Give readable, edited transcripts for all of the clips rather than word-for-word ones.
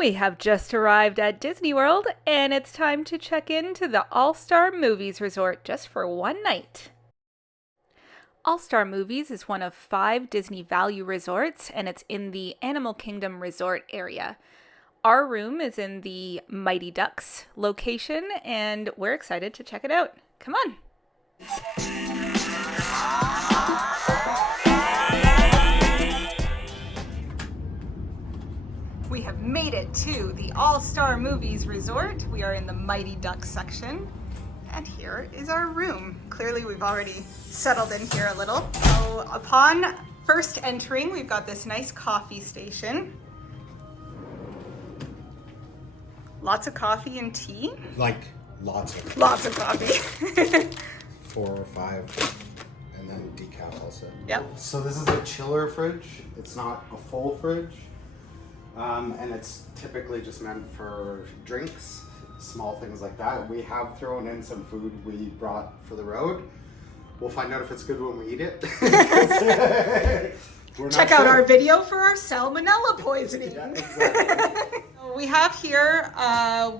We have just arrived at Disney World, and it's time to check into the All-Star Movies Resort just for one night. All-Star Movies is one of 5 Disney Value resorts, and it's in the Animal Kingdom Resort area. Our room is in the Mighty Ducks location, and we're excited to check it out. Come on! We have made it to the All-Star Movies Resort. We are in the Mighty Ducks section. And here is our room. Clearly we've already settled in here a little. So upon first entering, we've got this nice coffee station. Lots of coffee and tea. Like lots of coffee. 4 or 5, and then decaf also. Yep. So this is a chiller fridge. It's not a full fridge. And it's typically just meant for drinks, small things like that. We have thrown in some food we brought for the road. We'll find out if it's good when we eat it. Check out our video for our salmonella poisoning. Yeah, exactly. We have here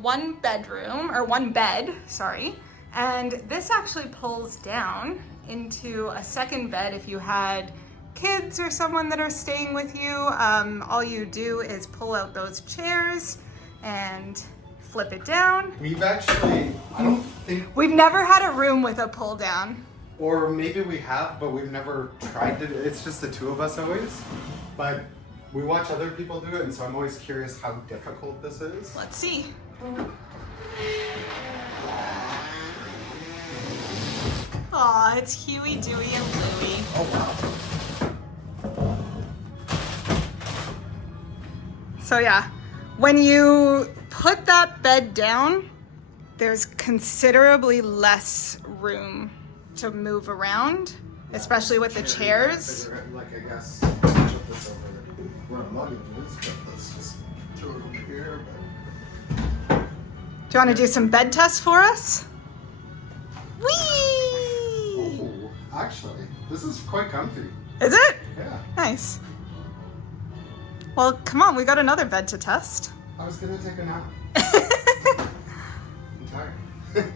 one bed, and this actually pulls down into a second bed if you had kids or someone that are staying with you. All you do is pull out those chairs and flip it down. We've actually, I don't think... We've never had a room with a pull down. Or maybe we have, but we've never tried it. It's just the two of us always. But we watch other people do it, and so I'm always curious how difficult this is. Let's see. Aw, it's Huey, Dewey, and Bluey. Oh, wow. So yeah, when you put that bed down, there's considerably less room to move around, especially with the chairs. Like, I guess, put this over where our luggage is, but let's just throw it over here. Do you want to do some bed tests for us? Whee! Oh, actually, this is quite comfy. Is it? Yeah. Nice. Well, come on, we got another bed to test. I was gonna take a nap. I'm tired. It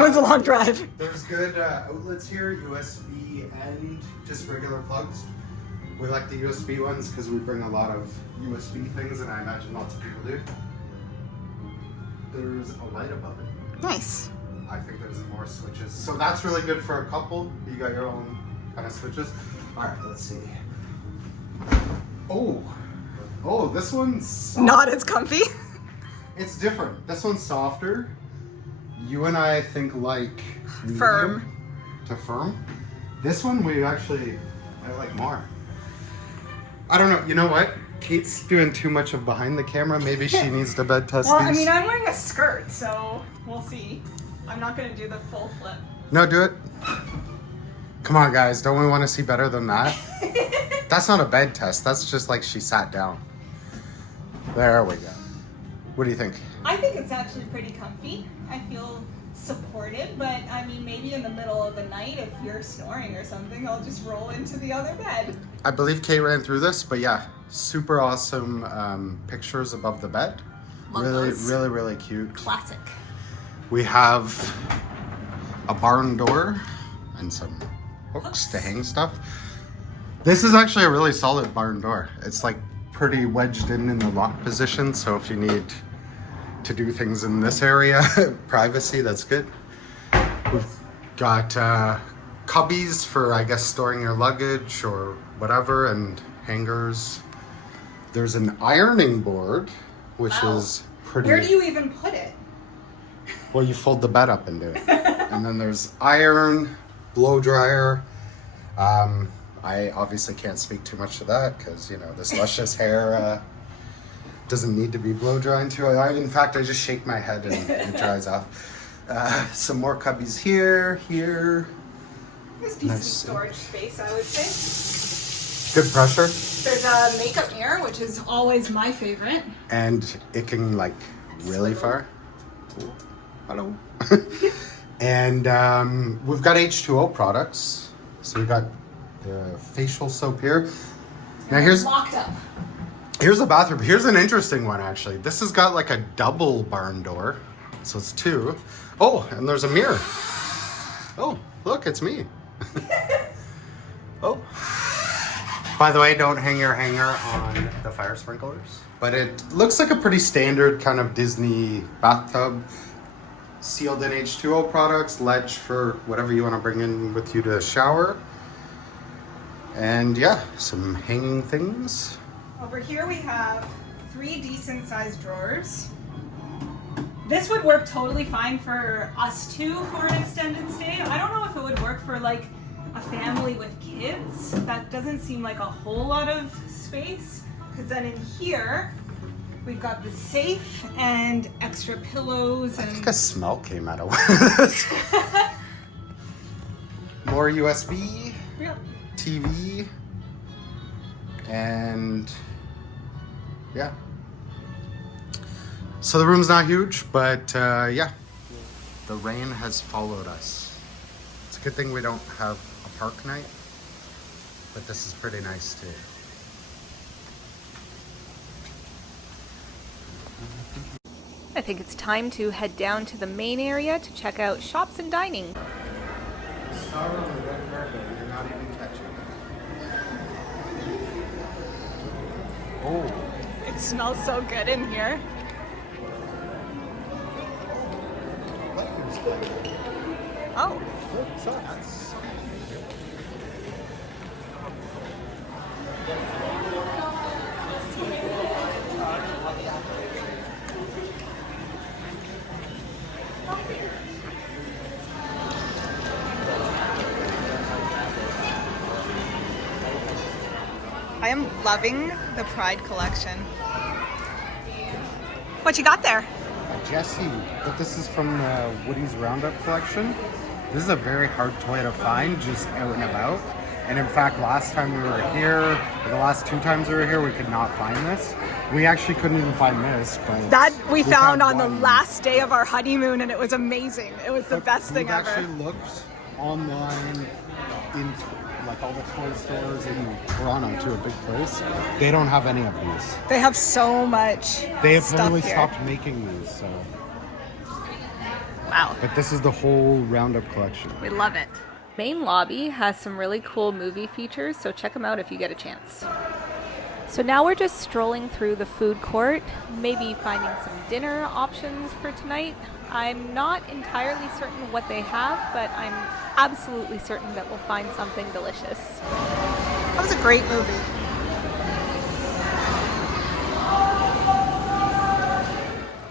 was a long drive. There's good outlets here, USB and just regular plugs. We like the USB ones because we bring a lot of USB things, and I imagine lots of people do. There's a light above it. Nice. I think there's more switches. So that's really good for a couple. You got your own kind of switches. All right, let's see. Oh, this one's soft. Not as comfy. It's different. This one's softer. You and I think like Firm. medium to firm. This one I like more. I don't know. You know what? Kate's doing too much of behind the camera. Maybe she needs to bed test Well, these. I mean, I'm wearing a skirt, so we'll see. I'm not going to do the full flip. No, do it. Come on, guys. Don't we want to see better than that? That's not a bed test. That's just like she sat down. There we go. What do you think? I think it's actually pretty comfy. I feel supported, but I mean, maybe in the middle of the night, if you're snoring or something, I'll just roll into the other bed. I believe Kate ran through this, but yeah, super awesome pictures above the bed. Love really, those. really, really cute. Classic. We have a barn door and some hooks to hang stuff. This is actually a really solid barn door. It's like pretty wedged in the lock position, so if you need to do things in this area, privacy, that's good. We've got cubbies for, I guess, storing your luggage or whatever, and hangers. There's an ironing board, which is pretty... Where do you even put it? Well, you fold the bed up and do it. And then there's iron, blow dryer. I obviously can't speak too much to that because, you know, this luscious hair doesn't need to be blow drying too. In fact, I just shake my head and it dries off. Some more cubbies here. There's decent storage space, I would say. Good pressure. There's a makeup mirror, which is always my favorite. And it can, like, really far. Cool. Hello. And we've got H2O products. So we got the facial soap here. Now here's locked up. Here's a bathroom. Here's an interesting one, actually. This has got like a double barn door. So it's two. Oh, and there's a mirror. Oh, look, it's me. Oh. By the way, don't hang your hanger on the fire sprinklers. But it looks like a pretty standard kind of Disney bathtub. Sealed in H2O products, ledge for whatever you want to bring in with you to shower. And yeah, some hanging things. Over here we have 3 decent sized drawers. This would work totally fine for us two for an extended stay. I don't know if it would work for like a family with kids. That doesn't seem like a whole lot of space. Because then in here, we've got the safe and extra pillows. And I think a smell came out of this. More USB, yep. TV, and yeah. So the room's not huge, but yeah, the rain has followed us. It's a good thing we don't have a park night, but this is pretty nice too. I think it's time to head down to the main area to check out shops and dining. Star on the red carpet, you're not even touching it. Oh. It smells so good in here. Oh. I am loving the Pride collection. What you got there? Jessie, but this is from the Woody's Roundup collection. This is a very hard toy to find just out and about. And in fact, last time we were here, or the last 2 times we were here, we could not find this. We actually couldn't even find this, but that we found on the last day of our honeymoon, and it was amazing. It was the best thing ever. We actually looked online in like all the toy stores in Toronto to a big place. They don't have any of these. They have so much. They have stuff literally here. stopped making these. So. Wow. But this is the whole Roundup collection. We love it. Main lobby has some really cool movie features, so check them out if you get a chance. So now we're just strolling through the food court, maybe finding some dinner options for tonight. I'm not entirely certain what they have, but I'm absolutely certain that we'll find something delicious. That was a great movie.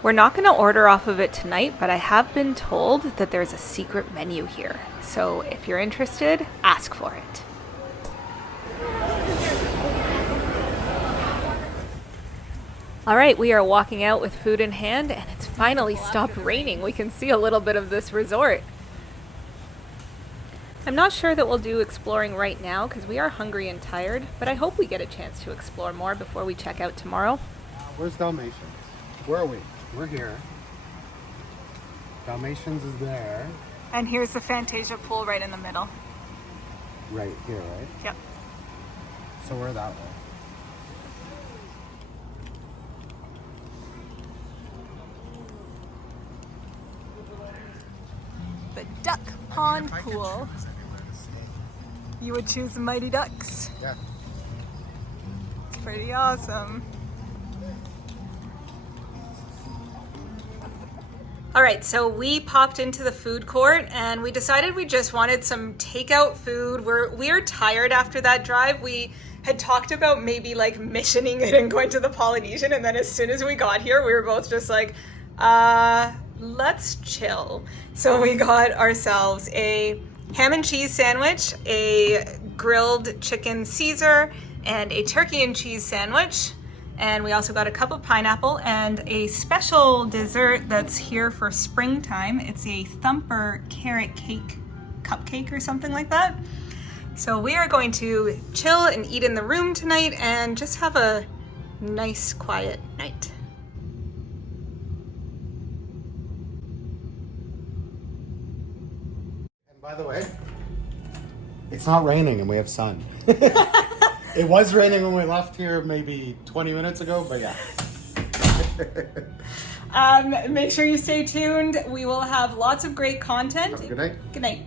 We're not going to order off of it tonight, but I have been told that there's a secret menu here. So if you're interested, ask for it. All right, we are walking out with food in hand, and it's finally stopped raining. We can see a little bit of this resort. I'm not sure that we'll do exploring right now because we are hungry and tired, but I hope we get a chance to explore more before we check out tomorrow. Where's Dalmatians? Where are we? We're here. Dalmatians is there. And here's the Fantasia pool right in the middle. Right here, right? Yep. So we're that way. The Duck Pond Pool. You would choose the Mighty Ducks. Yeah. It's pretty awesome. All right, so we popped into the food court and we decided we just wanted some takeout food. We're tired after that drive. We had talked about maybe like missioning it and going to the Polynesian, and then as soon as we got here, we were both just like, let's chill. So we got ourselves a ham and cheese sandwich, a grilled chicken Caesar, and a turkey and cheese sandwich. And we also got a cup of pineapple and a special dessert that's here for springtime. It's a thumper carrot cake cupcake or something like that. So we are going to chill and eat in the room tonight and just have a nice quiet night. And by the way, it's not raining and we have sun. It was raining when we left here maybe 20 minutes ago, but yeah. Make sure you stay tuned. We will have lots of great content. Have a good night. Good night.